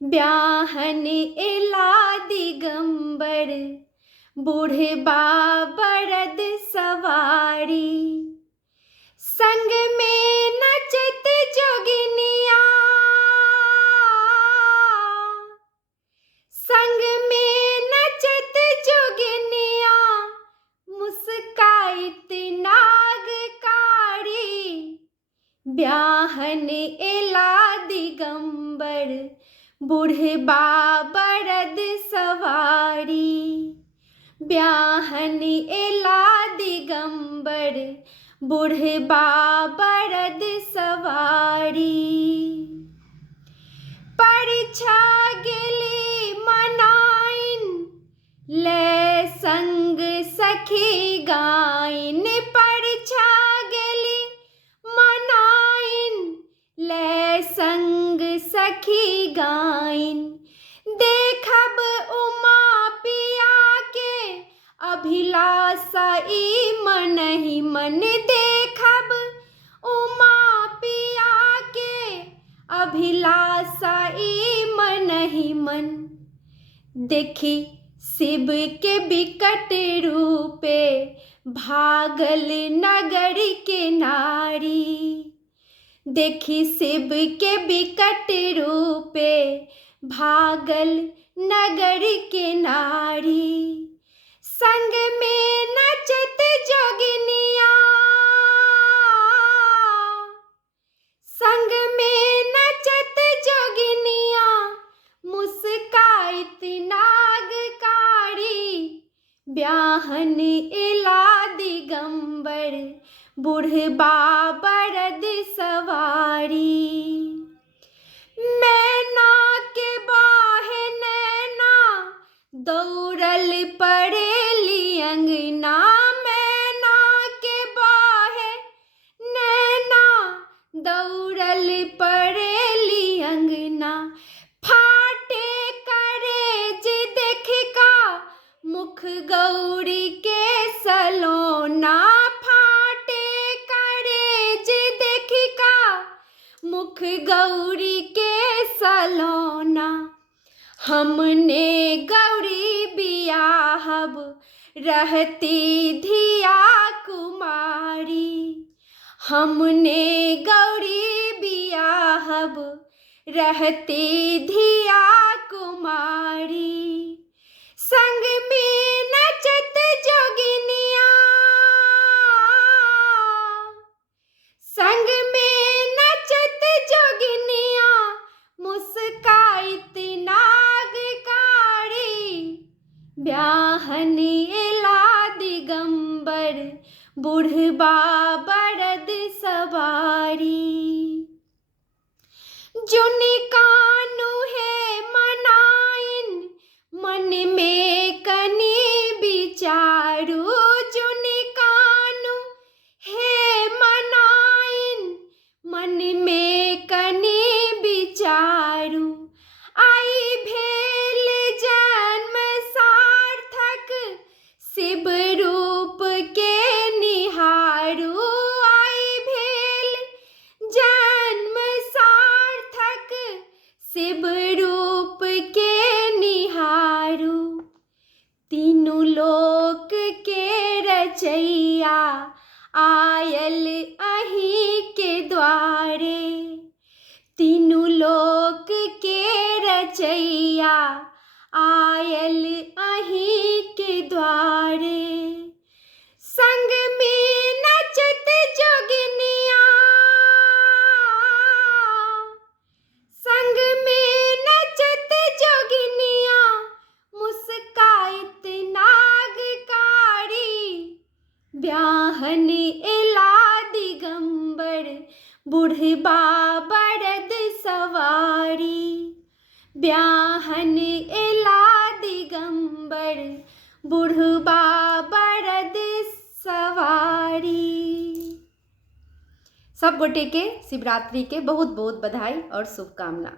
ब्याहन एला दिगंबर बूढ़बा बरद सवारी। संग में नचत जोगिनिया, संग में नचत जोगिनिया, मुस्काइत नागकारी। ब्याहन एला दिगंबर बूढ़बा बरद सवारी। ब्याहन एला दिगंबर बूढ़बा बरद सवारी। परीक्षा गेली मनाइन ले संग सखी गाइन। परीक्षा गेली मनाइन ले संग सखी गाइन। देखब उमा पिया के अभिलाषा ई मनहि मन। देखब उमा पिया के अभिलाषा ई मनहि मन। देखी शिव के विकट रूपे भागल नगर के नारी। देखी शिव के विकट रूपे भागल नगर के नारी। संग में नचत जोगिनिया, संग में नचत जोगिनिया, मुस्काइत नागकारी। ब्याहन एला दिगंबर बूढ़बा बरद सवारी। मैना के बाहे नैना दौड़ल पड़ेली अंगना। मैना के बाहे नैना दौड़ल पड़ेली अंगना। फाटे करेज देख का मुख गौरी के सलोना। फाटे करेज देख का मुख गौरी के सलोना। हमने गौरी बियाहब रहती धिया कुमारी। हमने गौरी बियाहब रहती धिया कुमारी। संग में नचत जोगिनिया, संग में नचत जोगिनिया, मुस्काइत नागकारी। ब्याहन एला दिगंबर बूढ़बा बरद सवारी। जुनि कानु है मनाइन मन में कनी विचारू। जुनि कानु है मनाइन मन में कनी विचारू। आई भेल जन्म सार्थक शिव रूप के निहारू। आई भेल जन्म सार्थक शिव रूप के निहारू। तीनों लोक के रचैया आयल अहीं के द्वारे। तीनों लोक के रचैया आयल अहीं के द्वारे। संग में नचत जोगिनिया, संग में नचत जोगिनिया, मुस्काइत नागकारी। ब्याहन एला दिगंबर बूढ़बा बरद सवारी। ब्याहन एला दिगंबर बूढ़बा बरद सवारी। सब गोटे के शिवरात्रि के बहुत बहुत बधाई और शुभकामना।